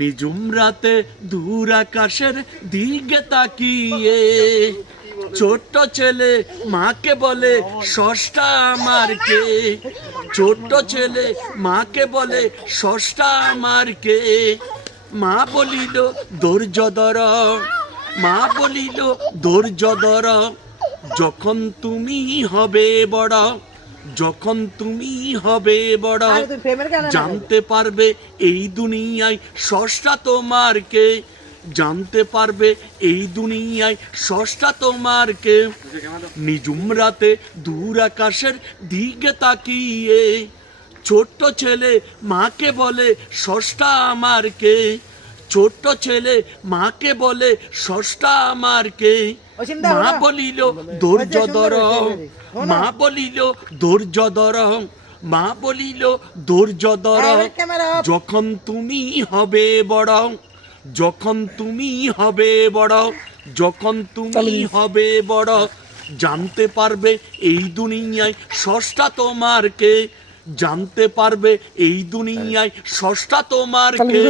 নিজুম রাতে দূর আকাশের দিকে তাকিয়ে ছোট্ট ছেলে মাকে বলে ষষ্ঠা আমার কে। ছোট্ট ছেলে মাকে বলে ষষ্ঠা আমার কে। মা বলিল ধৈর্য ধর, মা বলিল ধৈর্য ধর, যখন তুমি হবে বড়, যখন তুমি হবে বড় জানতে পারবে এই দুনিয়ায় স্রষ্টা তোমার কে। জানতে পারবে এই দুনিয়ায় স্রষ্টা তোমার কে। নিজুম রাতে দূর আকাশের দিকে তাকিয়ে ছোট্ট ছেলে মাকে বলে স্রষ্টা আমার কে। ছোট্ট ছেলে মাকে বলে স্রষ্টা আমার কে। মা বলিল ধৈর্য ধর, মা বলিল ধৈর্য ধর, মা বলিল ধৈর্য ধর, যখন তুমি হবে বড়, যখন তুমি হবে বড়, যখন তুমি হবে বড় জানতে পারবে এই দুনিয়ায় স্রষ্টা তোমার কে। জানতে পারবে এই দুনিয়ায় স্রষ্টা তোমার কে।